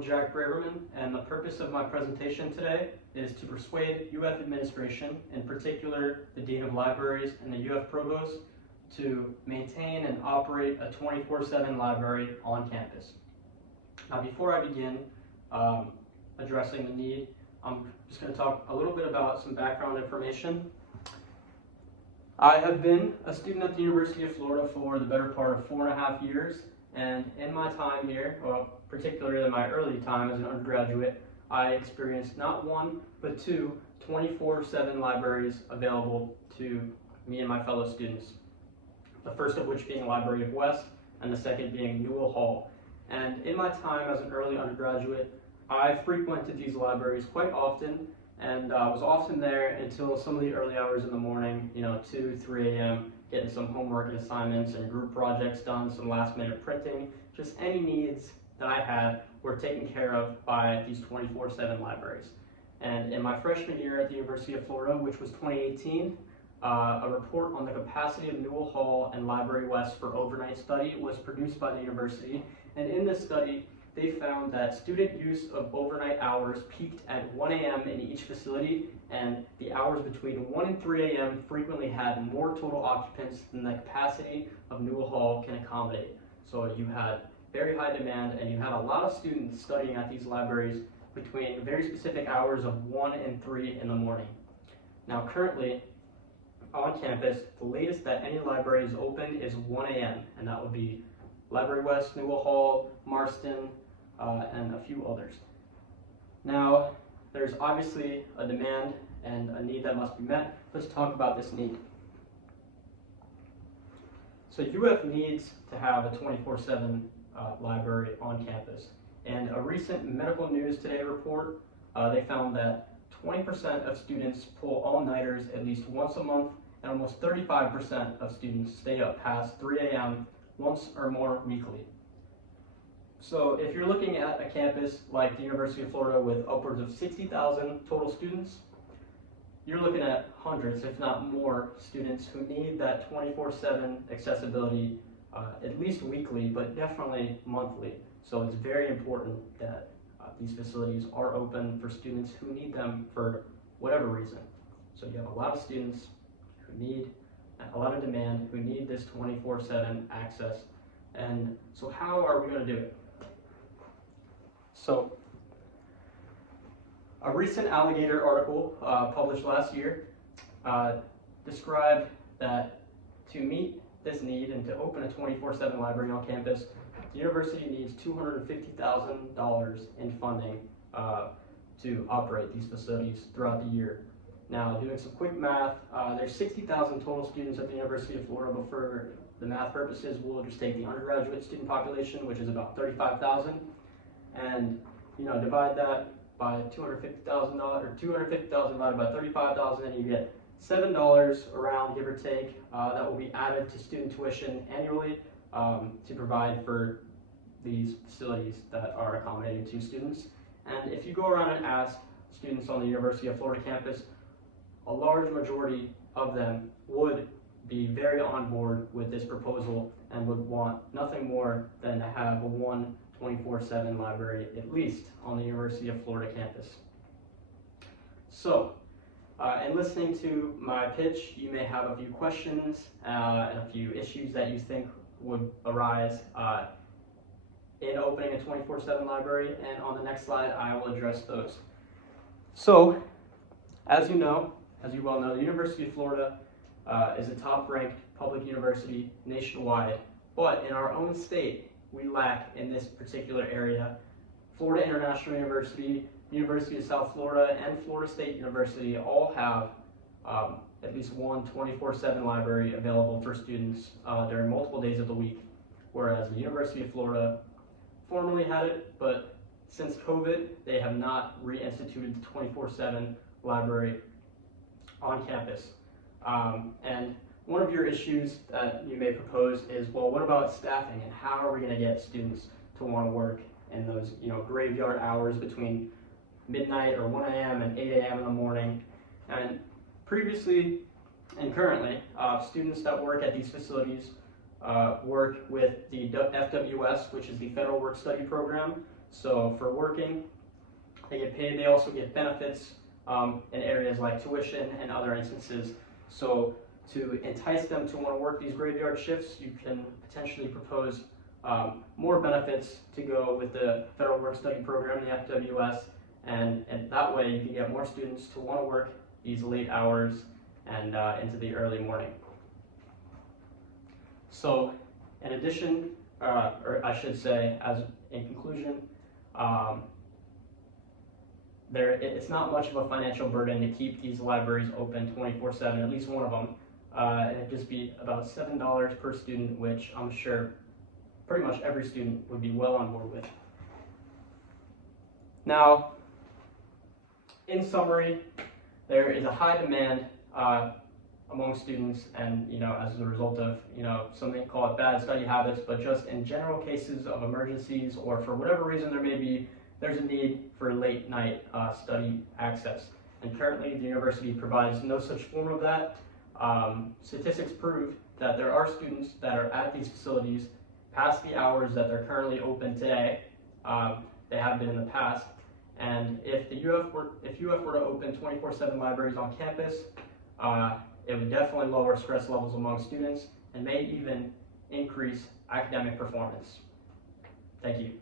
I'm Jack Braverman, and the purpose of my presentation today is to persuade UF administration, in particular the Dean of Libraries and the UF Provost, to maintain and operate a 24/7 library on campus. Now, before I begin addressing the need, I'm just going to talk a little bit about some background information. I have been a student at the University of Florida for the better part of 4.5 years, and in my time here, well, particularly in my early time as an undergraduate, I experienced not one, but two 24/7 libraries available to me and my fellow students. The first of which being Library of West, and the second being Newell Hall. And in my time as an early undergraduate, I frequented these libraries quite often, and was often there until some of the early hours in the morning, 2, 3 a.m., getting some homework and assignments and group projects done, some last minute printing. Just any needs that I had were taken care of by these 24/7 libraries. And in my freshman year at the University of Florida, which was 2018, a report on the capacity of Newell Hall and Library West for overnight study was produced by the university. And in this study, they found that student use of overnight hours peaked at 1 a.m. in each facility, and the hours between 1 and 3 a.m. frequently had more total occupants than the capacity of Newell Hall can accommodate. So you had very high demand, and you had a lot of students studying at these libraries between very specific hours of 1 and 3 in the morning. Now currently, on campus, the latest that any library is open is 1 a.m., and that would be Library West, Newell Hall, Marston, and a few others. Now, there's obviously a demand and a need that must be met. Let's talk about this need. So UF needs to have a 24/7 library on campus. And a recent Medical News Today report, they found that 20% of students pull all-nighters at least once a month, and almost 35% of students stay up past 3 a.m. once or more weekly. So if you're looking at a campus like the University of Florida with upwards of 60,000 total students, you're looking at hundreds, if not more, students who need that 24/7 accessibility, at least weekly, but definitely monthly. So it's very important that these facilities are open for students who need them for whatever reason. So you have a lot of students who need a lot of demand, who need this 24/7 access. And so how are we going to do it? So a recent Alligator article published last year described that to meet this need and to open a 24/7 library on campus, the university needs $250,000 in funding to operate these facilities throughout the year. Now, doing some quick math, there's 60,000 total students at the University of Florida, but for the math purposes, we'll just take the undergraduate student population, which is about 35,000, and divide that by $250,000, or 250,000 divided by 35,000, and you get $7 around, give or take, that will be added to student tuition annually to provide for these facilities that are accommodating to students. And if you go around and ask students on the University of Florida campus, a large majority of them would be very on board with this proposal and would want nothing more than to have a 24/7 library, at least on the University of Florida campus. So, in listening to my pitch, you may have a few questions and a few issues that you think would arise in opening a 24/7 library, and on the next slide I will address those. So, as you well know, the University of Florida is a top-ranked public university nationwide, but in our own state, we lack in this particular area. Florida International University, University of South Florida, and Florida State University all have at least one 24/7 library available for students during multiple days of the week, whereas the University of Florida formerly had it, but since COVID, they have not reinstituted the 24/7 library on campus. And one of your issues that you may propose is, well, what about staffing, and how are we going to get students to want to work in those graveyard hours between midnight or 1 a.m. and 8 a.m. in the morning? And previously and currently, students that work at these facilities work with the FWS, which is the Federal Work Study Program. So for working, they get paid. They also get benefits in areas like tuition and other instances. So to entice them to want to work these graveyard shifts, you can potentially propose more benefits to go with the Federal Work Study Program, the FWS, and that way you can get more students to want to work these late hours and into the early morning. So in addition, or I should say, as in conclusion, it's not much of a financial burden to keep these libraries open 24/7, at least one of them. It'd just be about $7 per student, which I'm sure pretty much every student would be well on board with. Now, in summary, there is a high demand among students, and as a result of something called bad study habits, but just in general cases of emergencies or for whatever reason there may be, there's a need for late night study access. And currently the university provides no such form of that. Statistics prove that there are students that are at these facilities past the hours that they're currently open today. They have been in the past. And if UF were to open 24/7 libraries on campus, it would definitely lower stress levels among students and may even increase academic performance. Thank you.